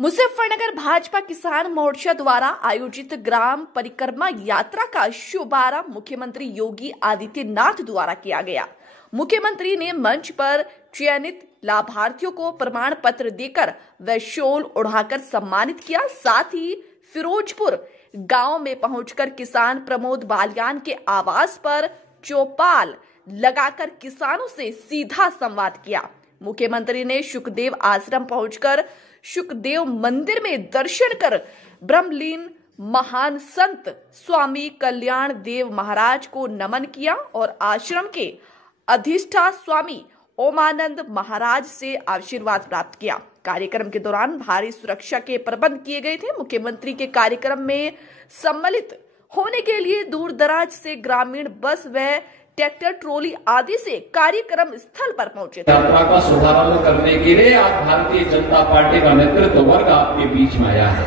मुजफ्फरनगर भाजपा किसान मोर्चा द्वारा आयोजित ग्राम परिक्रमा यात्रा का शुभारंभ मुख्यमंत्री योगी आदित्यनाथ द्वारा किया गया। मुख्यमंत्री ने मंच पर चयनित लाभार्थियों को प्रमाण पत्र देकर व शॉल ओढ़ाकर सम्मानित किया। साथ ही फिरोजपुर गांव में पहुंचकर किसान प्रमोद बालियान के आवास पर चौपाल लगाकर किसानों से सीधा संवाद किया। मुख्यमंत्री ने सुखदेव आश्रम पहुंचकर सुखदेव मंदिर में दर्शन कर ब्रह्मलीन महान संत स्वामी कल्याण देव महाराज को नमन किया और आश्रम के अधिष्ठा स्वामी ओमानंद महाराज से आशीर्वाद प्राप्त किया। कार्यक्रम के दौरान भारी सुरक्षा के प्रबंध किए गए थे। मुख्यमंत्री के कार्यक्रम में सम्मिलित होने के लिए दूर दराज से ग्रामीण बस व ट्रैक्टर ट्रॉली आदि से कार्यक्रम स्थल पर पहुंचे थे। यात्रा का शुभारंभ करने के लिए आज भारतीय जनता पार्टी का नेतृत्व वर्ग आपके बीच में आया है।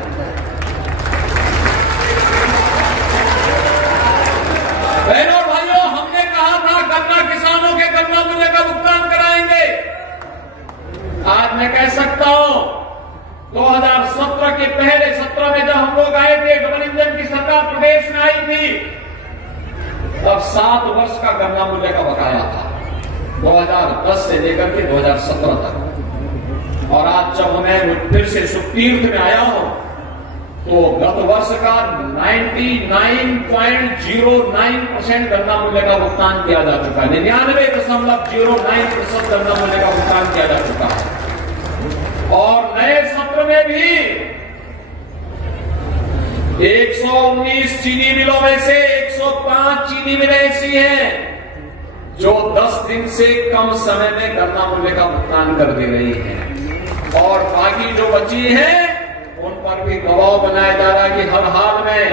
बहनों भाइयों, हमने कहा था गन्ना किसानों के गन्ना मूल्य का भुगतान कराएंगे। आज मैं कह सकता हूं 2017 के पहले 17 में जब हम लोग आए थे, डबल इंजन की सरकार प्रदेश में आई थी, तब 7 वर्ष का गन्ना मूल्य का बकाया था, 2010 से लेकर के 2017 तक। और आज जब मैं फिर से सुखतीर्थ में आया हूं तो गत वर्ष का 99.09% गन्ना मूल्य का भुगतान किया जा चुका है। 99.09% गन्ना मूल्य का भुगतान किया जा चुका है। और नए सत्र में भी 119 चीनी मिलों में से 105 चीनी मिलें ऐसी हैं जो 10 दिन से कम समय में गन्ना मूल्य का भुगतान कर दे रही हैं। और बाकी जो बची हैं उन पर भी दबाव बनाया जा रहा है कि हर हाल में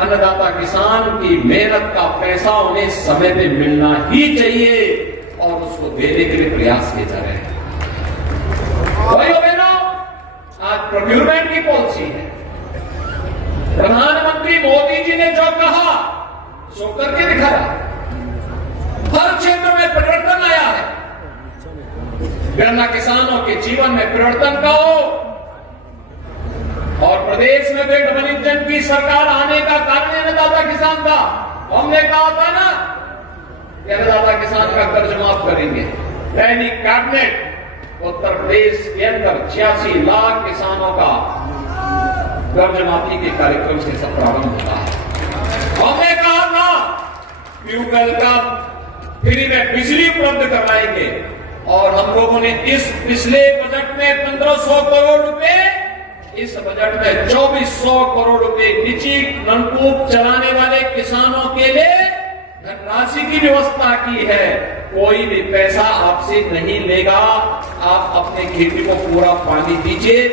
अन्नदाता किसान की मेहनत का पैसा उन्हें समय पे मिलना ही चाहिए और उसको देने के लिए प्रयास किए जा रहे हैं। भाइयों बहनों, आज प्रोक्यूरमेंट की पॉलिसी है। प्रधानमंत्री मोदी जी ने जो कहा सो करके दिखाया। हर क्षेत्र में परिवर्तन आया है। गन्ना किसानों के जीवन में परिवर्तन का हो और प्रदेश में भी डबल इंजन की सरकार आने का कारण अन्नदाता किसान था। हमने कहा था ना कि अन्नदाता किसान का कर्ज माफ करेंगे। दैनिक कैबिनेट उत्तर प्रदेश के अंदर 86 लाख किसानों का कर्ज माफी के कार्यक्रम से सब प्रारंभ होता है। हमने कहा था ट्यूबवेल का फ्री में बिजली उपलब्ध करवाएंगे और हम लोगों ने इस पिछले बजट में 1500 करोड़ रुपए, इस बजट में 2400 करोड़ रुपए निजी नलकूप चलाने वाले किसानों के लिए धनराशि की व्यवस्था की है। कोई भी पैसा आपसे नहीं लेगा, आप अपने खेती को पूरा पानी दीजिए,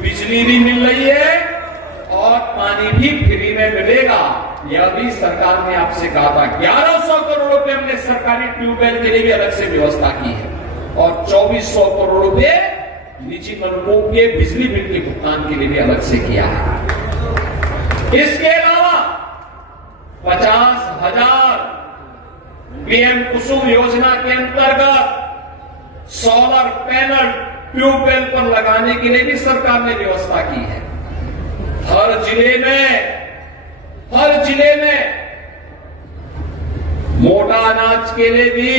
बिजली भी मिल रही है और पानी भी फ्री में मिलेगा। यह भी सरकार ने आपसे कहा था। 1100 करोड़ रुपए हमने सरकारी ट्यूबवेल के लिए भी अलग से व्यवस्था की है और 2400 करोड़ रुपए निजी नलकूप के बिजली बिल के भुगतान के लिए भी अलग से किया है। इसके अलावा 50,000 पीएम कुसुम योजना के अंतर्गत सोलर पैनल ट्यूबवेल पर लगाने के लिए भी सरकार ने व्यवस्था की है। हर जिले में मोटा अनाज के लिए भी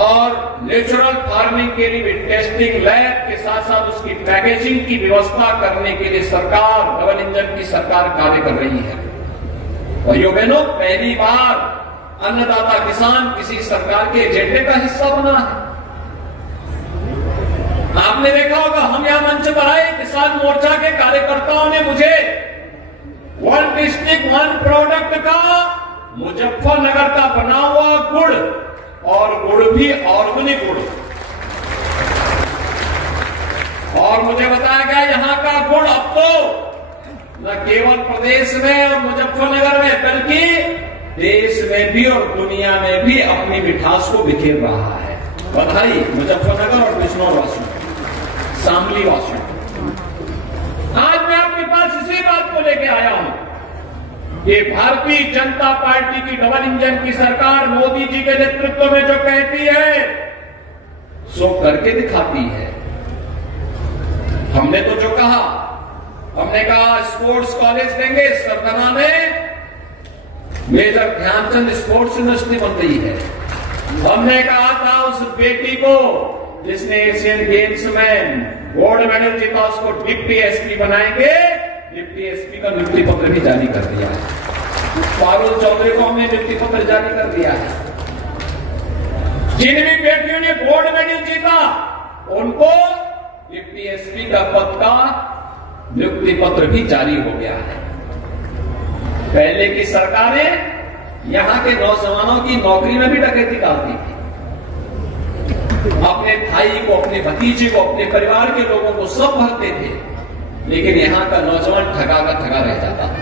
और नेचुरल फार्मिंग के लिए भी टेस्टिंग लैब के साथ साथ उसकी पैकेजिंग की व्यवस्था करने के लिए सरकार, डबल इंजन की सरकार कार्य कर रही है। भाइयों बहनों, पहली बार अन्नदाता किसान किसी सरकार के एजेंडे का हिस्सा बना है। आपने देखा होगा, हम यहां मंच पर आए, किसान मोर्चा के कार्यकर्ताओं ने मुझे 1 डिस्ट्रिक्ट 1 प्रोडक्ट का मुजफ्फरनगर का बना हुआ गुड़ और गुड़ भी ऑर्गेनिक गुड़, और मुझे बताया गया यहां का गुड़ अब तो न केवल प्रदेश में और मुजफ्फरनगर में बल्कि देश में भी और दुनिया में भी अपनी मिठास को बिखेर रहा है। बधाई मुजफ्फरनगर और बिजनौर वासियों, शामली वासियों। आज मैं आपके पास इसी बात को लेकर आया हूं कि भारतीय जनता पार्टी की डबल इंजन की सरकार मोदी जी के नेतृत्व में जो कहती है सो करके दिखाती है। हमने तो जो कहा, हमने कहा स्पोर्ट्स कॉलेज देंगे सरदना में, मेजर ध्यानचंद स्पोर्ट्स यूनिवर्सिटी बन रही है। हमने कहा था उस बेटी को जिसने एशियन गेम्स में गोल्ड मेडल जीता, उसको डिप्टी एसपी बनाएंगे। डिप्टी एसपी का नियुक्ति पत्र भी जारी कर दिया है। पारुल चौधरी को हमने नियुक्ति पत्र जारी कर दिया है। जिन भी बेटियों ने गोल्ड मेडल जीता उनको डिप्टी एसपी का पद का नियुक्ति पत्र भी जारी हो गया है। पहले की सरकारें यहां के नौजवानों की नौकरी में भी डकैती डालती थी। अपने भाई को, अपने भतीजे को, अपने परिवार के लोगों को सब भरते थे, लेकिन यहां का नौजवान ठगा का ठगा रह जाता था।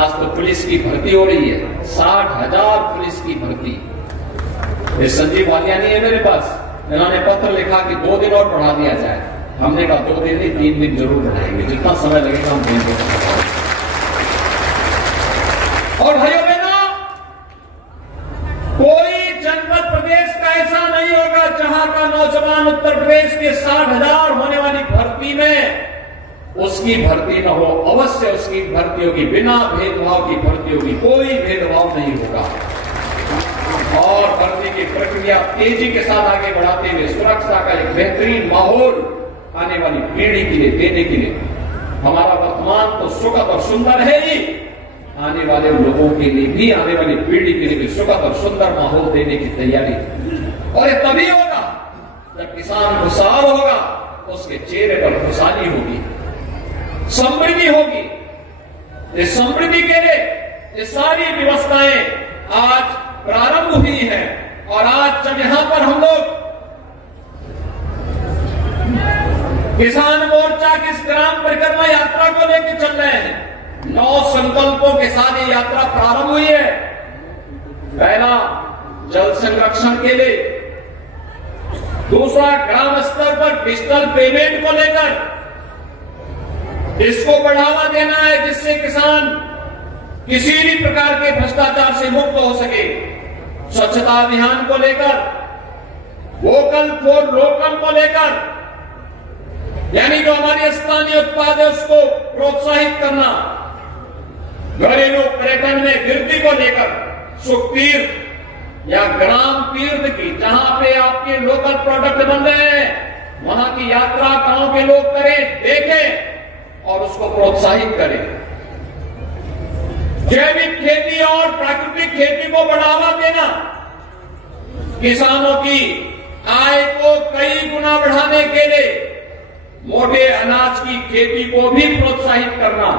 आज तो पुलिस की भर्ती हो रही है, 60,000 पुलिस की भर्ती। ये संजीव वालियानी है मेरे पास, इन्होंने पत्र लिखा कि 2 दिन और बढ़ा दिया जाए। हमने कहा 2 दिन नहीं, 3 दिन जरूर बढ़ाएंगे, जितना समय लगेगा हम देंगे। और भाइयों बहनों, कोई जनपद प्रदेश का ऐसा नहीं होगा जहां का नौजवान उत्तर प्रदेश के 60,000 होने वाली भर्ती में उसकी भर्ती न हो। अवश्य उसकी भर्ती होगी, बिना भेदभाव की भर्ती होगी, कोई भेदभाव नहीं होगा। और भर्ती की प्रक्रिया तेजी के साथ आगे बढ़ाते हुए सुरक्षा का एक बेहतरीन माहौल आने वाली पीढ़ी के लिए देने के लिए, हमारा वर्तमान तो सुखद और सुंदर है ही, आने वाले लोगों के लिए भी, आने वाली पीढ़ी के लिए भी सुखद और सुंदर माहौल देने की तैयारी। और ये तभी होगा जब किसान खुशहाल होगा, उसके चेहरे पर खुशहाली होगी, समृद्धि होगी। ये समृद्धि के लिए ये सारी व्यवस्थाएं आज प्रारंभ हुई है। और आज जब यहां पर हम लोग किसान मोर्चा की इस ग्राम परिक्रमा यात्रा को लेकर चल रहे हैं, 9 संकल्पों के साथ ये यात्रा प्रारंभ हुई है। पहला, जल संरक्षण के लिए। दूसरा, ग्राम स्तर पर डिजिटल पेमेंट को लेकर इसको बढ़ावा देना है, जिससे किसान किसी भी प्रकार के भ्रष्टाचार से मुक्त हो सके। स्वच्छता अभियान को लेकर, वोकल फॉर लोकल को लेकर, यानी जो हमारे स्थानीय उत्पाद है उसको प्रोत्साहित करना। घरेलू पर्यटन में वृद्धि को लेकर सुख तीर्थ या ग्राम तीर्थ की, जहां पे आपके लोकल प्रोडक्ट बन रहे हैं, वहां की यात्रा गांव के लोग करें, देखें और उसको प्रोत्साहित करें। जैविक खेती और प्राकृतिक खेती को बढ़ावा देना, किसानों की आय को कई गुना बढ़ाने के लिए मोटे अनाज की खेती को भी प्रोत्साहित करना,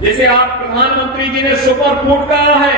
जिसे आप प्रधानमंत्री जी ने सुपर फूड कहा है।